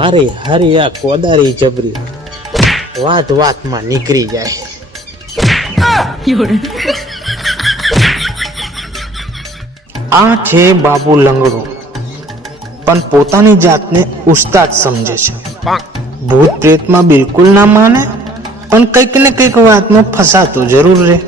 મારે હારી આ કોદારી જબરી વાત વાતમાં નીકળી જાય. આ છે બાબુ લંગડો, પણ પોતાની જાતને ઉસ્તાદ સમજે છે. ભૂત પ્રેતમાં બિલકુલ ના માને, પણ કંઈક ને કંઈક વાતમાં ફસાતો જરૂર રહે.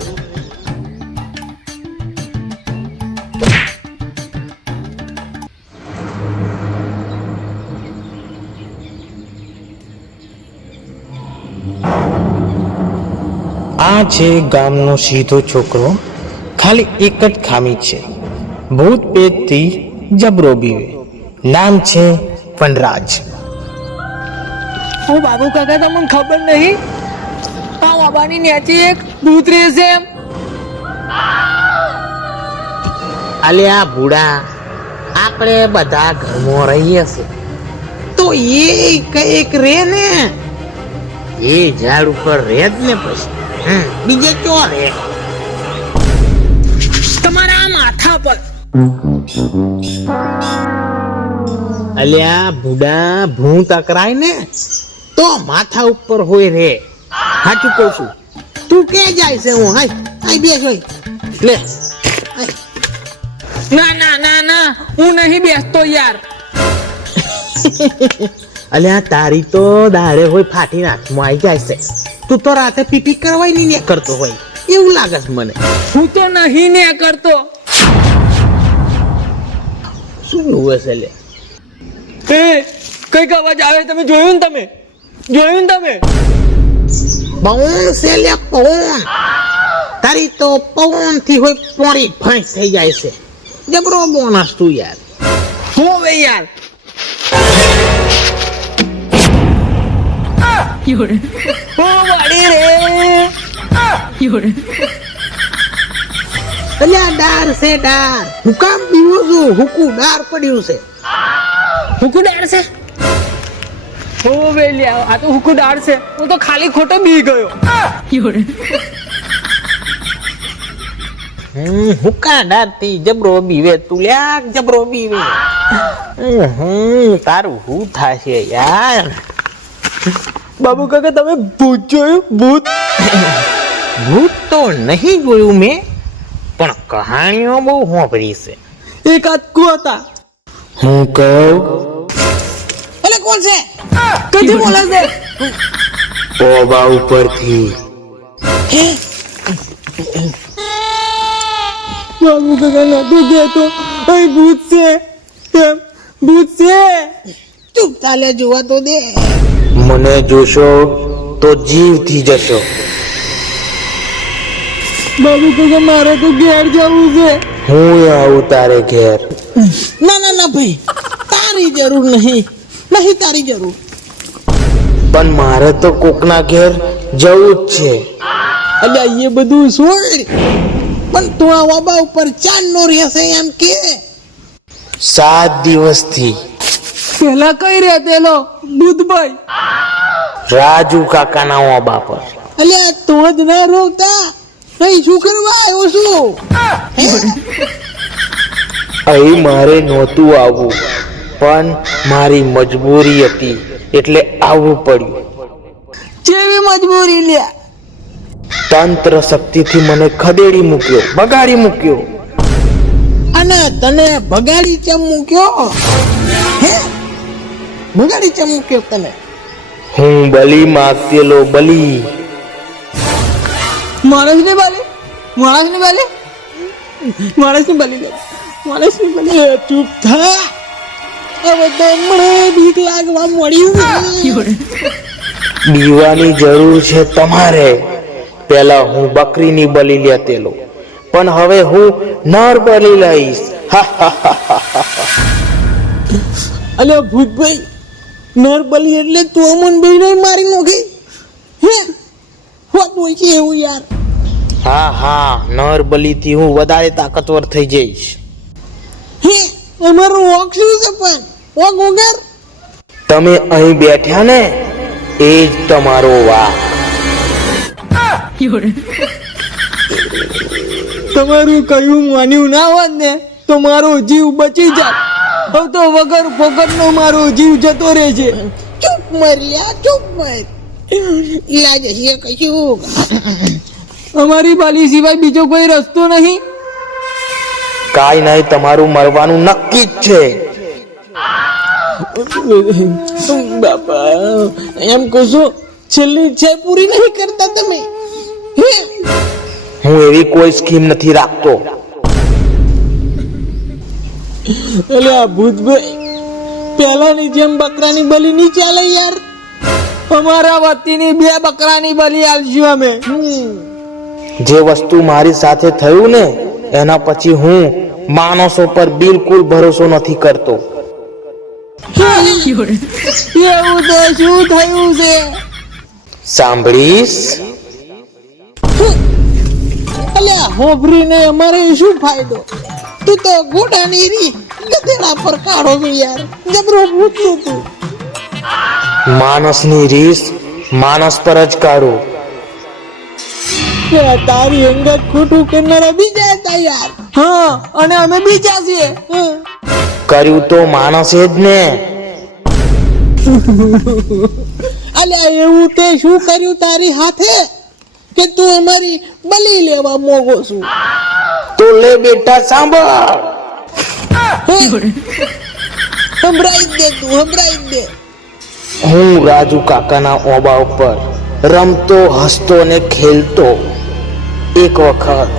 આ છે ગામનો સીધો છોકરો, ખાલી એક જ ખામી છે, ભૂત પેટથી જબરો બીવે. નામ છે વનરાજ. હું બાબુ કાકા તમને ખબર નહીં, આ બાબાની નેચે એક ભૂત રહેશે એમ. અલ્યા ભૂડા, આપણે બધા ઘરમાં રહીએ છે તો એ કઈક રે ને, એ ઝાડ ઉપર રે જ ને, પછી બીજે ચો રે તમારા માથા પર. અલ્યા ભૂડા, ભૂત અકરાય ને તો માથા ઉપર હોય રે. સાચું કહું છું. તું કે જાય છે? હું હાય બેસ હોય લે. ના ના ના ના, હું નહીં બેસતો યાર. અલ્યા તારી તો દાડે હોય ફાટી નાખમાં આવી જાય છે. તું તો રાતે પીપી કરવાય નહીં ને કરતો હોય એવું લાગે છે મને. હું તો નહીં ને કરતો. શું જોવે છે લે? એ કઈક અવાજ આવે, તમે જોયું ને? તમે પવન છે લે, પવન. તારી તો પવન થી હોય પોરી ફાંસ થઈ જાય છે. જબરો બોનસ તું યાર. હોવે યાર. ઓ વાડી રે. અલ્યા ડાર છે ડાર. હું કામ પીવો છું? હુકુ ડાર પડ્યું છે. હુકુડાર છે? હોવે લ્યા, આ તો હુકુડાર છે. હું તો ખાલી ખોટો બી ગયો. હુકા ડાર થી જબરો બીવે તું લ્યા, જબરો બીવે. તારું શું થાશે યાર? બાબુ કાકા, તમે ભૂત જોયું? ભૂત તો નહીં જોયું મેં, પણ કહાણીઓ બહુ સાંભળી છે. એક આદકુ હતા. હું કહું? અલે કોણ છે? કઈથી બોલે છે? ઓબા ઉપરથી. બાબુ કાકા નતું કહેતો અહીં ભૂત છે એમ. ભૂત છે. ચૂપ ચાલે, જોવા તો દે. મને જોશો તો જીવથી જશો. બાબુ કાકા, મારે તો ઘેર જવું છે. હું આવું તારે ઘેર. ના ના ના ભાઈ, તારી જરૂર નહીં તારી જરૂર. પણ મારે તો કોકના ઘેર જવું જ છે. અલ્યા એ બધું છોડ, પણ તું આ વાબા ઉપર ચાંદ નો રહેશે એમ કે? 7 દિવસથી. પેલા કઈ રહેતેલો દૂધભાઈ? રાજુ કાકાના વાબા પર. અલ્યા તો જ ના રોકતા. અહીં શું કરવા આવ્યો છું? અહીં મારે નહોતું આવવું, પણ મારી મજબૂરી હતી એટલે આવવું પડ્યું. કેવી મજબૂરી લ્યા? તંત્ર શક્તિથી મને ખદેડી મૂક્યો, બગાડી મૂક્યો. અને તને બગાડી ચમ મૂક્યો? બગાડી ચમ મૂક્યો તને? હું બલી માંગતેલો બલી. માણસને બલી ચૂપ થા. હવે તો મને બીક લાગવા મળ્યું. બીવાની જરૂર છે તમારે. પેલા હું બકરીની બલી લેતેલો, પણ હવે હું નર બલી લઈશ. અલ્યા ભૂતભાઈ, નર બલી એટલે તું અમન ભાઈ મારી નાખી? હોત હોય છે એવું યાર? હા, નર બલીથી હું વધારે તાકાતવર થઈ જઈશ. અમારું વોક શું છે? પણ વોક વગર તમે અહીં બેઠ્યા ને, એ જ તમારો વાક. તમારું કયું માન્યું ના હોત ને તો મારો જીવ બચી જાય. હવે તો વગર ફોકટનો મારો જીવ જતો રહે છે. મર લ્યા ચૂપ મર ઈલાજ હશે કશું અમારી બાલી સિવાય બીજો કોઈ રસ્તો નહીં. કાંઈ નહીં, તમારું મરવાનું નક્કી જ છે. બાપા એમ કહું છું છેલ્લી ઈચ્છા પૂરી નહીં કરતા તમે હે? હું એવી કોઈ સ્કીમ નથી રાખતો. એટલે આ ભૂતભાઈ પહેલાની જેમ બકરાની બલી નહીં ચાલે યાર. અમારા વતીની 2 બકરાની બલી આલશું અમે. જે વસ્તુ મારી સાથે થયું ને એના પછી હું માણસો પર બિલકુલ ભરોસો નથી કરતો. એવું તો શું થયું છે? સાંભળીશ? અલ્યા હોભરીને અમારે શું ફાયદો? તું તો ઘોડાની રી ગધેડા પર કાઢો છો યાર. જબરો ભૂતનું તું. માણસની રીસ માણસ પર જ કાઢો. તારી અંગત ખોટું કરનારા બીજા હતા યાર. હા, અને અમે બીજા છીએ. કર્યું તો માણસે જ ને. અલ્યા એવું તે શું કર્યું તારી હાથે કે તું અમારી બલી લેવા મોગો છું? તો લે બેટા સાંભળ. સંભળાઈ દે તું, સંભળાઈ દે. હું રાજુ કાકાના ઓબા ઉપર રમતો હસતો ને ખેલતો એક વખત